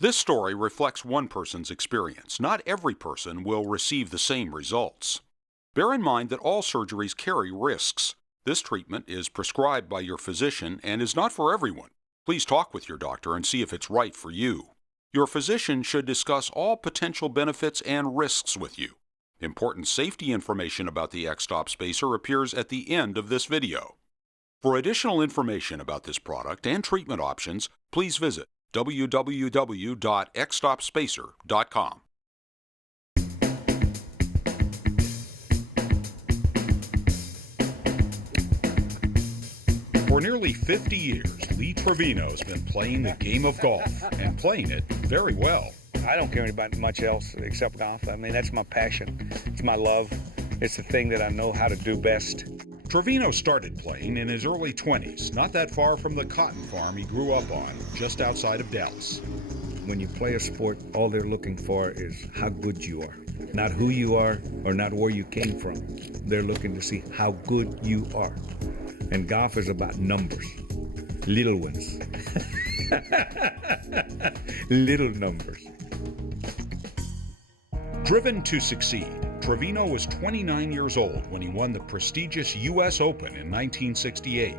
This story reflects one person's experience. Not every person will receive the same results. Bear in mind that all surgeries carry risks. This treatment is prescribed by your physician and is not for everyone. Please talk with your doctor and see if it's right for you. Your physician should discuss all potential benefits and risks with you. Important safety information about the X-Stop spacer appears at the end of this video. For additional information about this product and treatment options, please visit www.xstopspacer.com. For nearly 50 years, Lee Trevino has been playing the game of golf and playing it very well. I don't care about much else except golf. I mean, that's my passion. It's my love. It's the thing that I know how to do best. Trevino started playing in his early 20s, not that far from the cotton farm he grew up on, just outside of Dallas. When you play a sport, all they're looking for is how good you are. Not who you are or not where you came from. They're looking to see how good you are. And golf is about numbers. Little ones. Little numbers. Driven to succeed, Trevino was 29 years old when he won the prestigious U.S. Open in 1968.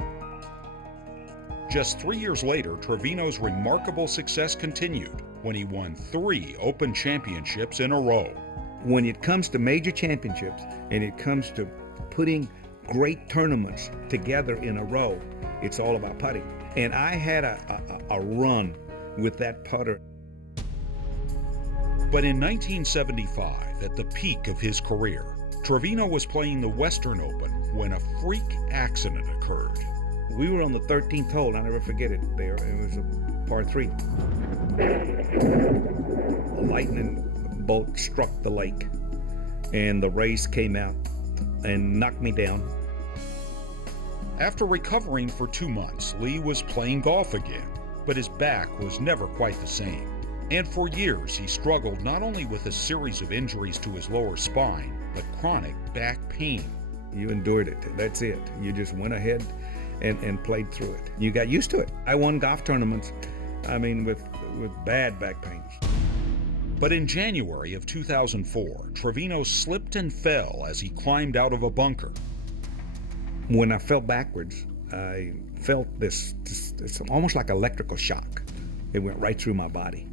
Just 3 years later, Trevino's remarkable success continued when he won 3 Open championships in a row. When it comes to major championships and it comes to putting great tournaments together in a row, it's all about putting. And I had a run with that putter. But in 1975, at the peak of his career, Trevino was playing the Western Open when a freak accident occurred. We were on the 13th hole, I'll never forget it there. It was a par 3. A lightning bolt struck the lake, and the rays came out and knocked me down. After recovering for 2 months, Lee was playing golf again, but his back was never quite the same. And for years, he struggled not only with a series of injuries to his lower spine, but chronic back pain. You endured it. That's it. You just went ahead and played through it. You got used to it. I won golf tournaments, with bad back pains. But in January of 2004, Trevino slipped and fell as he climbed out of a bunker. When I fell backwards, I felt this almost like electrical shock. It went right through my body.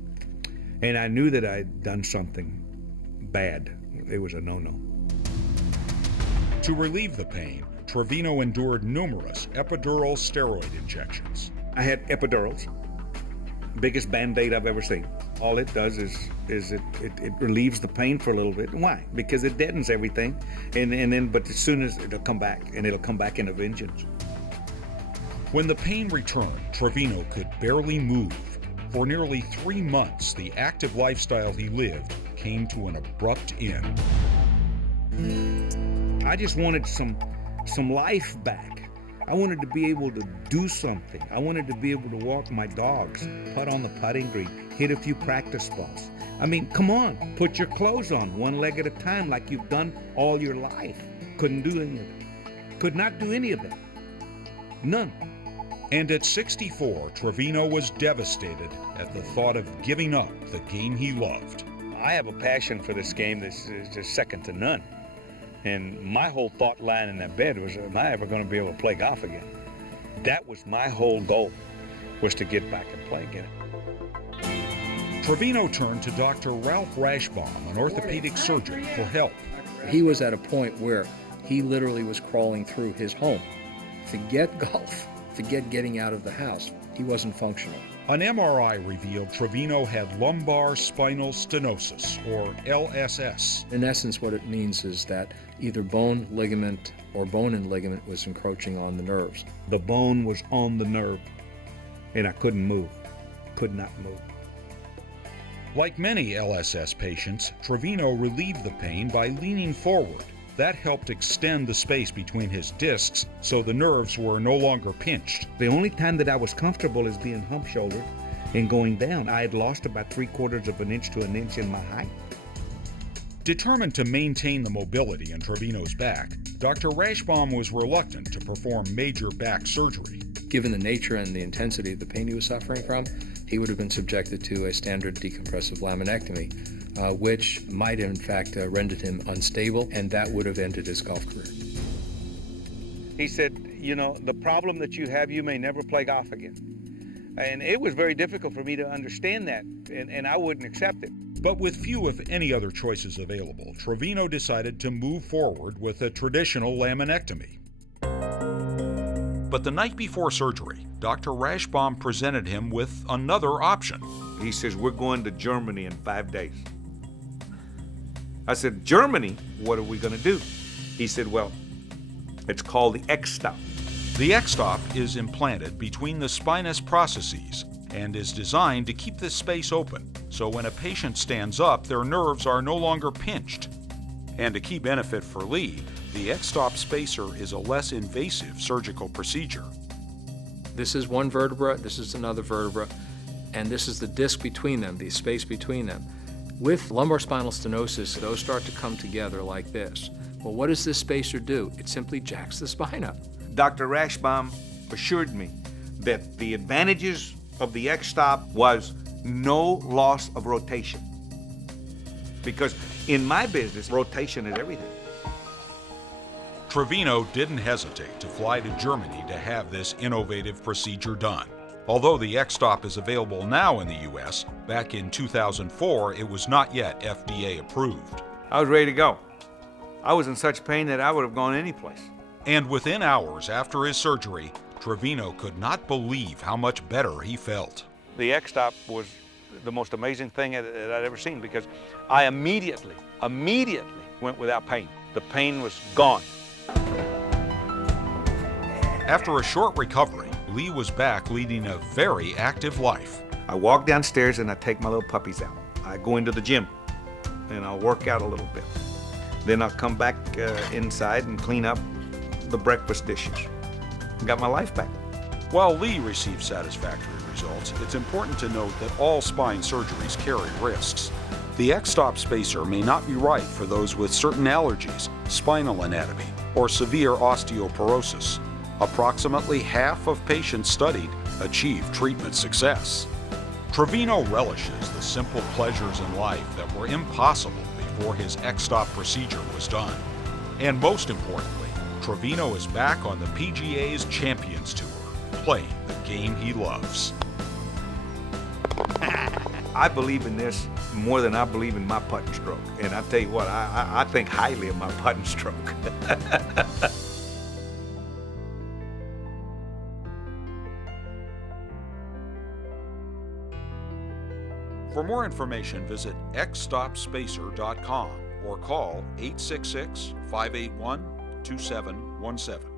And I knew that I'd done something bad. It was a no-no. To relieve the pain, Trevino endured numerous epidural steroid injections. I had epidurals, biggest Band-Aid I've ever seen. All it does is it relieves the pain for a little bit. Why? Because it deadens everything, but as soon as it'll come back, and it'll come back in a vengeance. When the pain returned, Trevino could barely move. For nearly 3 months, the active lifestyle he lived came to an abrupt end. I just wanted some life back. I wanted to be able to do something. I wanted to be able to walk my dogs, putt on the putting green, hit a few practice balls. Come on, put your clothes on one leg at a time like you've done all your life. Couldn't do any of it. Could not do any of it. None. And at 64, Trevino was devastated at the thought of giving up the game he loved. I have a passion for this game that's just second to none. And my whole thought lying in that bed was, am I ever going to be able to play golf again? That was my whole goal, was to get back and play again. Trevino turned to Dr. Ralph Rashbaum, an orthopedic surgeon, for help. He was at a point where he literally was crawling through his home. Forget golf. Forget getting out of the house. He wasn't functional. An MRI revealed Trevino had lumbar spinal stenosis, or LSS. In essence, what it means is that either bone, ligament, or bone and ligament was encroaching on the nerves. The bone was on the nerve, and I couldn't move. Could not move. Like many LSS patients, Trevino relieved the pain by leaning forward. That helped extend the space between his discs so the nerves were no longer pinched. The only time that I was comfortable is being hump-shouldered and going down. I had lost about 3/4 of an inch to an inch in my height. Determined to maintain the mobility in Trevino's back, Dr. Rashbaum was reluctant to perform major back surgery. Given the nature and the intensity of the pain he was suffering from, he would have been subjected to a standard decompressive laminectomy, which might in fact rendered him unstable, and that would have ended his golf career. He said, you know, the problem that you have, you may never play golf again. And it was very difficult for me to understand that, and I wouldn't accept it. But with few, if any, other choices available, Trevino decided to move forward with a traditional laminectomy. But the night before surgery, Dr. Rashbaum presented him with another option. He says, we're going to Germany in 5 days. I said, Germany? What are we going to do? He said, well, it's called the X-stop. The X-stop is implanted between the spinous processes and is designed to keep this space open, so when a patient stands up, their nerves are no longer pinched. And a key benefit for Lee, the X-stop spacer is a less invasive surgical procedure. This is one vertebra, this is another vertebra, and this is the disc between them, the space between them. With lumbar spinal stenosis, those start to come together like this. Well, what does this spacer do? It simply jacks the spine up. Dr. Rashbaum assured me that the advantages of the X-stop was no loss of rotation. Because in my business, rotation is everything. Trevino didn't hesitate to fly to Germany to have this innovative procedure done. Although the X-stop is available now in the U.S., back in 2004, it was not yet FDA approved. I was ready to go. I was in such pain that I would have gone any place. And within hours after his surgery, Trevino could not believe how much better he felt. The X-stop was the most amazing thing that I'd ever seen, because I immediately went without pain. The pain was gone. After a short recovery, Lee was back leading a very active life. I walk downstairs and I take my little puppies out. I go into the gym and I'll work out a little bit. Then I'll come back inside and clean up the breakfast dishes. Got my life back. While Lee received satisfactory results, it's important to note that all spine surgeries carry risks. The X-stop spacer may not be right for those with certain allergies, spinal anatomy, or severe osteoporosis. Approximately half of patients studied achieved treatment success. Trevino relishes the simple pleasures in life that were impossible before his X-stop procedure was done. And most importantly, Trevino is back on the PGA's Champions Tour, playing the game he loves. I believe in this more than I believe in my putting stroke. And I tell you what, I think highly of my putting stroke. For more information, visit xstopspacer.com or call 866-581-2717.